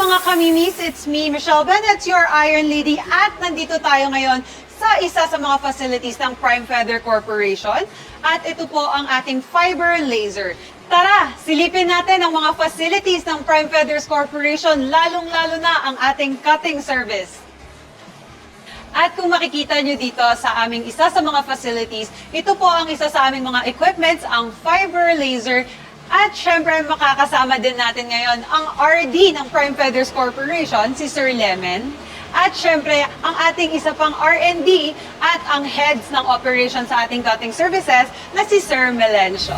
mga kamimis? It's me, Michelle Bennett, your Iron Lady at nandito tayo ngayon sa isa sa mga facilities ng Prime Feather Corporation at ito po ang ating fiber laser. Tara, silipin natin ang mga facilities ng Prime Feathers Corporation, lalong-lalo na ang ating cutting service. At kung makikita nyo dito sa aming isa sa mga facilities, ito po ang isa sa aming mga equipments, ang fiber laser. At syempre, makakasama din natin ngayon ang RD ng Prime Feathers Corporation, si Sir Lemon. At syempre, ang ating isa pang R&D at ang heads ng operation sa ating cutting services na si Sir Melencio.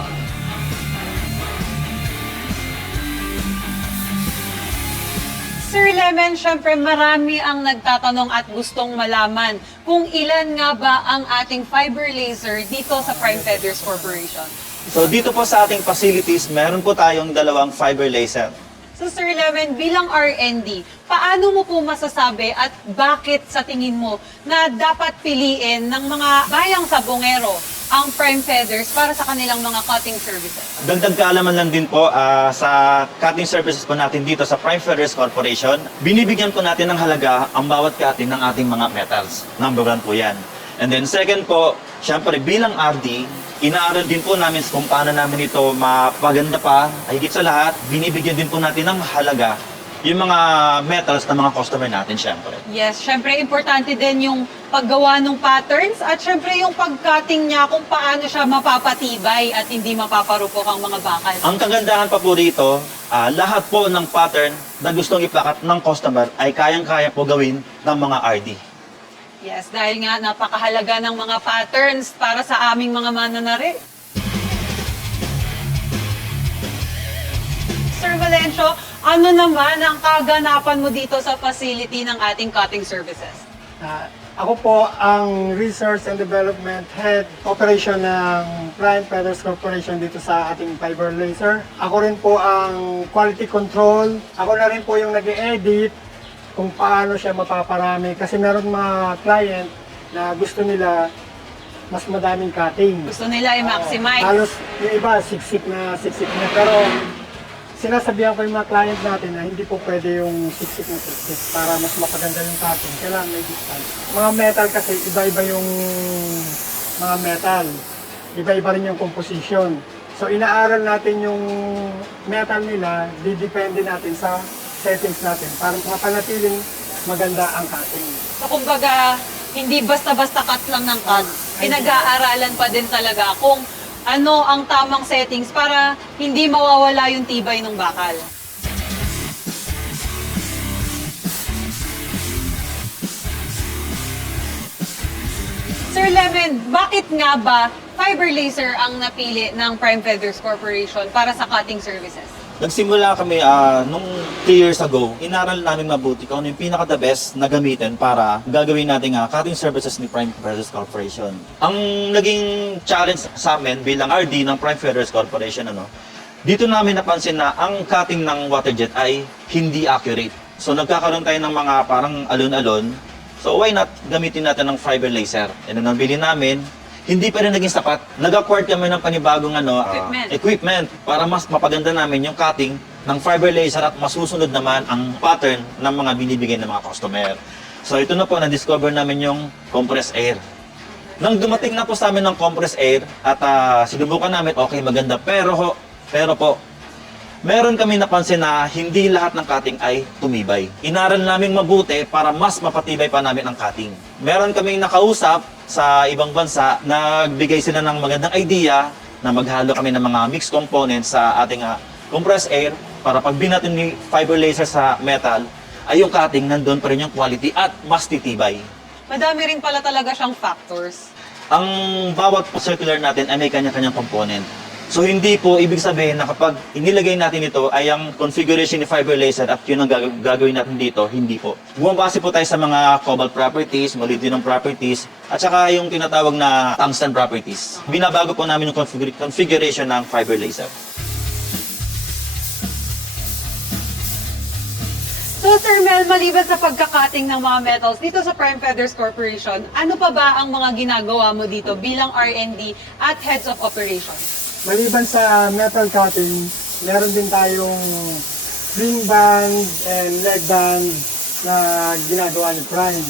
Sir Lemon, syempre marami ang nagtatanong at gustong malaman kung ilan nga ba ang ating fiber laser dito sa Prime Feathers Corporation. So dito po sa ating facilities, meron po tayong dalawang fiber laser. So Sir Lemon, bilang R&D, paano mo po masasabi at bakit sa tingin mo na dapat piliin ng mga bayang sabongero ang Prime Feathers para sa kanilang mga cutting services? Dagdag kaalaman lang din po ah, sa cutting services po natin dito sa Prime Feathers Corporation, binibigyan po natin ng halaga ang bawat cutting ng ating mga metals. Number one po yan. And then second po, syempre bilang RD, inaaral din po namin kung paano namin ito mapaganda pa. Ay higit sa lahat, binibigyan din po natin ng halaga yung mga metals ng mga customer natin syempre. Yes, syempre importante din yung paggawa ng patterns at syempre yung pagcutting niya kung paano siya mapapatibay at hindi mapaparupok ang mga bakal. Ang kagandahan pa po rito, ah, lahat po ng pattern na gustong iplakat ng customer ay kayang-kaya po gawin ng mga RD. Yes, dahil nga napakahalaga ng mga patterns para sa aming mga mananari. Sir Valencio, ano naman ang kaganapan mo dito sa facility ng ating cutting services? Ah, ako po ang Research and Development Head Operation ng Prime Feathers Corporation dito sa ating fiber laser. Ako rin po ang Quality Control. Ako na rin po yung nag edit kung paano siya mapaparami. Kasi meron mga client na gusto nila mas madaming cutting. Gusto nila i-maximize. Halos yung iba, siksik na siksik na. Pero sinasabihan ko yung mga client natin na hindi po pwede yung siksik na siksik para mas mapaganda yung cutting. Kailangan may distance. Mga metal kasi iba-iba yung mga metal. Iba-iba rin yung composition. So inaaral natin yung metal nila, didepende natin sa settings natin para mapanatiling maganda ang cutting. So kumbaga, hindi basta-basta cut lang ng cut. Pinag-aaralan pa din talaga kung ano ang tamang settings para hindi mawawala yung tibay ng bakal. Sir Lemon, bakit nga ba fiber laser ang napili ng Prime Feathers Corporation para sa cutting services? Nagsimula kami ah, nung 3 years ago, inaral namin mabuti kung ano yung pinaka-the best na gamitin para gagawin natin nga cutting services ni Prime Feathers Corporation. Ang naging challenge sa amin bilang RD ng Prime Feathers Corporation, ano, dito namin napansin na ang cutting ng water jet ay hindi accurate. So nagkakaroon tayo ng mga parang alon-alon. So why not gamitin natin ng fiber laser? And ang nabili namin, hindi pa rin naging sapat. Nag-acquire kami ng panibagong ano, ah, Equipment. equipment para mas mapaganda namin yung cutting ng fiber laser at masusunod naman ang pattern ng mga binibigay ng mga customer. So ito na po, na-discover namin yung compressed air. Nang dumating na po sa amin ng compressed air at ah, sinubukan namin, okay, maganda. Pero ho, pero po, meron kami napansin na hindi lahat ng cutting ay tumibay. Inaral namin mabuti para mas mapatibay pa namin ang cutting. Meron kaming nakausap sa ibang bansa, nagbigay sila ng magandang idea na maghalo kami ng mga mixed components sa ating ah, compressed air para pag binatin ni fiber laser sa metal, ay yung cutting nandun pa rin yung quality at mas titibay. Madami rin pala talaga siyang factors. Ang bawat circular natin ay may kanya-kanyang component. So hindi po ibig sabihin na kapag inilagay natin ito ay ang configuration ni fiber laser at yun ang gag- gagawin natin dito, hindi po. Bumabase po tayo sa mga cobalt properties, molybdenum properties, at saka yung tinatawag na tungsten properties. Binabago po namin yung configura- configuration ng fiber laser. So Sir Mel, maliban sa pagkakating ng mga metals dito sa Prime Feathers Corporation, ano pa ba ang mga ginagawa mo dito bilang R&D at Heads of Operations? Maliban sa metal cutting, meron din tayong ring band and leg band na ginagawa ni Prime.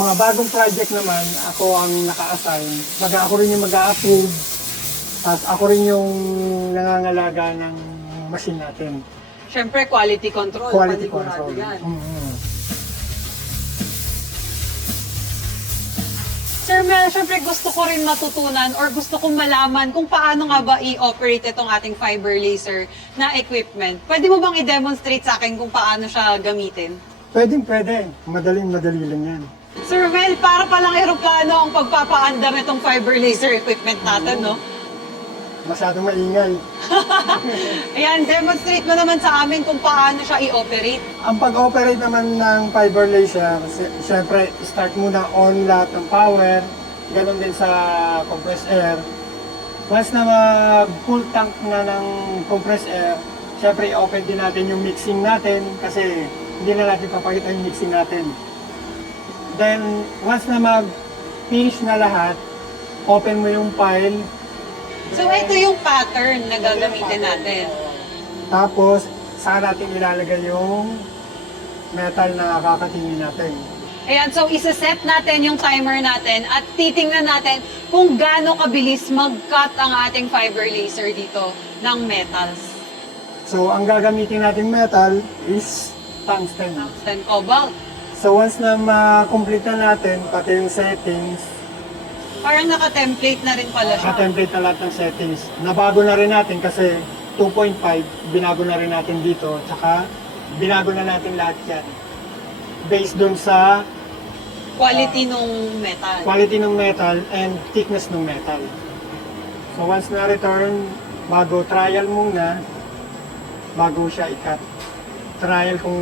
Mga bagong project naman, ako ang naka-assign. Baga ako rin yung mag-a-approve at ako rin yung nangangalaga ng machine natin. Siyempre, quality control. Quality control. yan. Mhm. Sir Mel, syempre gusto ko rin matutunan or gusto kong malaman kung paano nga ba i-operate itong ating fiber laser na equipment. Pwede mo bang i-demonstrate sa akin kung paano siya gamitin? Pwedeng pwede. Madaling madali lang yan. Sir Mel, para palang eroplano ang pagpapaandar nitong fiber laser equipment natin, no? Masyadong maingay. Ayan, demonstrate mo naman sa amin kung paano siya i-operate. Ang pag-operate naman ng fiber laser, si- siyempre, start muna on lahat ng power. Ganon din sa compressed air. Once na mag-full tank na ng compressed air, siyempre, i-open din natin yung mixing natin kasi hindi na natin papakita yung mixing natin. Then, once na mag-finish na lahat, open mo yung file, So, ito yung pattern na gagamitin natin. tapos saan natin ilalagay yung metal na kakatingin natin. Ayan, so isa-set natin yung timer natin at titingnan natin kung gaano kabilis mag-cut ang ating fiber laser dito ng metals. So, ang gagamitin natin metal is tungsten. Tungsten cobalt. So, once na ma-complete na natin, pati yung settings, Parang naka-template na rin pala siya. naka-template na lahat ng settings. Nabago na rin natin kasi 2.5, binago na rin natin dito. Tsaka, binago na natin lahat yan. Based dun sa Quality nung metal. quality ng metal and thickness ng metal. So, once na return, bago trial muna, bago siya i-cut. Trial kung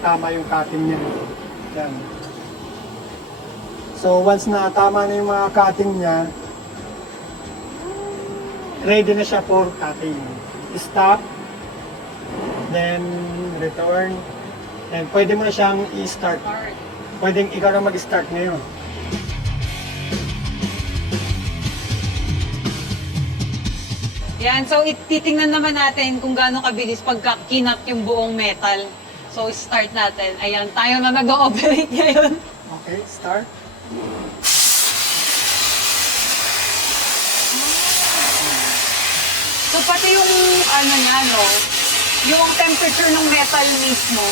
tama yung cutting niya. Yan. So, once na tama na yung mga cutting niya, ready na siya for cutting. Stop, then return, and pwede mo na siyang i-start. Pwedeng ikaw na mag-start ngayon. Yan, so it, titingnan naman natin kung gaano kabilis pagka kinat yung buong metal. So start natin. Ayan, tayo na nag-ooperate ngayon. Okay, start. So pati yung ano niya, no, yung temperature ng metal mismo,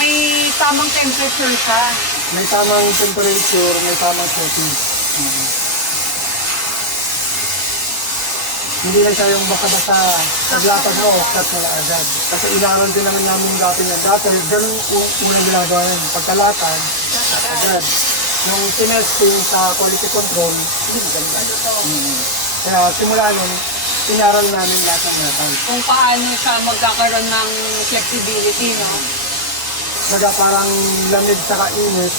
may tamang temperature siya. May tamang temperature, may tamang settings. Mhm. Hindi lang siya yung baka-basta paglatag mo, cut na agad. Kasi inaral din naman namin dati yan. Dati, ganun u- unang ginagawa yun. Pagkalatag, cut agad. Nung tinesting sa quality control, hindi ganda. Mhm. Kaya simula nun, inaral namin lahat ng metal. Kung paano siya magkakaroon ng flexibility, no? Baga parang lamig sa init,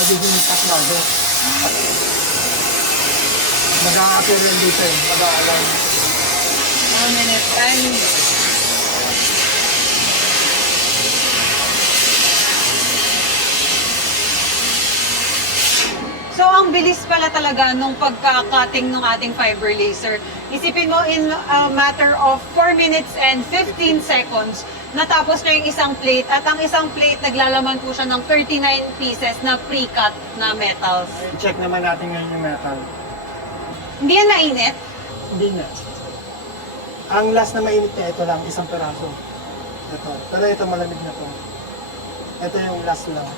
magiging taklado. Mag-a-appear yan dito eh, mag-a-align. One minute. And So, ang bilis pala talaga nung pagka-cutting ng ating fiber laser. Isipin mo, in a matter of 4 minutes and 15 seconds, natapos na yung isang plate at ang isang plate naglalaman po siya ng 39 pieces na pre-cut na metals. Check naman natin ngayon yung metal. Hindi yan nainit? Hindi na. Ang last na mainit niya, ito lang, isang peraso. Ito. Pero ito malamig na to. Ito yung last lang.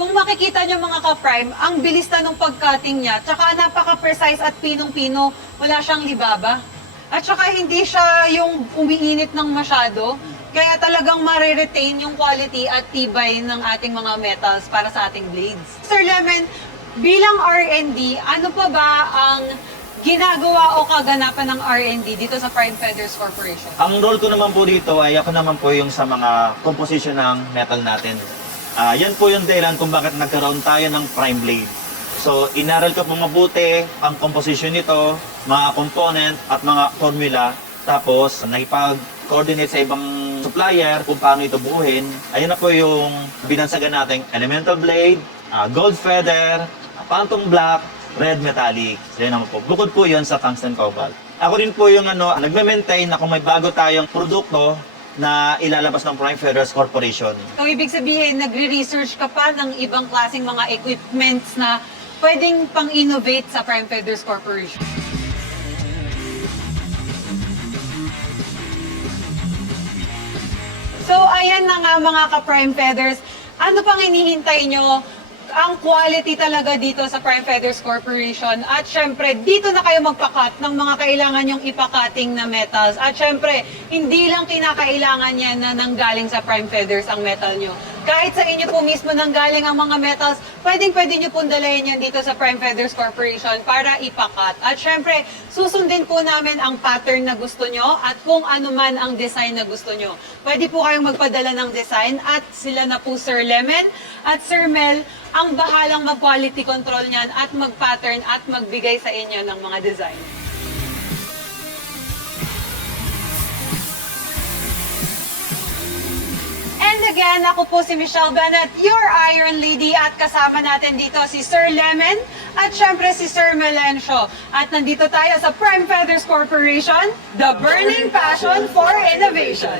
Kung makikita nyo mga ka-prime, ang bilis na nung pag-cutting niya, tsaka napaka-precise at pinong-pino, wala siyang libaba. At tsaka hindi siya yung umiinit ng masyado, kaya talagang mariretain yung quality at tibay ng ating mga metals para sa ating blades. Sir Lemon, bilang R&D, ano pa ba ang ginagawa o kaganapan ng R&D dito sa Prime Feathers Corporation? Ang role ko naman po dito ay ako naman po yung sa mga composition ng metal natin. Ah, yan po yung dahilan kung bakit nagkaroon tayo ng prime blade. So, inaral ko po mabuti ang composition nito, mga component at mga formula. Tapos, nakipag-coordinate sa ibang supplier kung paano ito buuhin. Ayun na po yung binansagan nating elemental blade, ah, gold feather, ah, phantom black, red metallic. So, yun naman po. Bukod po yun sa tungsten cobalt. Ako din po yung ano, nagme-maintain na kung may bago tayong produkto, na ilalabas ng Prime Feathers Corporation. So, ibig sabihin, nagre-research ka pa ng ibang klaseng mga equipments na pwedeng pang-innovate sa Prime Feathers Corporation. So, ayan na nga mga ka-Prime Feathers. Ano pang hinihintay nyo? Ang quality talaga dito sa Prime Feathers Corporation. At syempre, dito na kayo magpakat ng mga kailangan yung ipakating na metals. At syempre, hindi lang kinakailangan yan na nanggaling sa Prime Feathers ang metal nyo. Kahit sa inyo po mismo nanggaling ang mga metals, pwedeng pwede nyo pong dalayan yan dito sa Prime Feathers Corporation para ipakat. At syempre, susundin po namin ang pattern na gusto nyo at kung ano man ang design na gusto nyo. Pwede po kayong magpadala ng design at sila na po Sir Lemon at Sir Mel ang bahalang mag-quality control niyan at mag-pattern at magbigay sa inyo ng mga design. And again, ako po si Michelle Bennett, your Iron Lady at kasama natin dito si Sir Lemon at syempre si Sir Melencio. At nandito tayo sa Prime Feathers Corporation, the burning passion for innovation.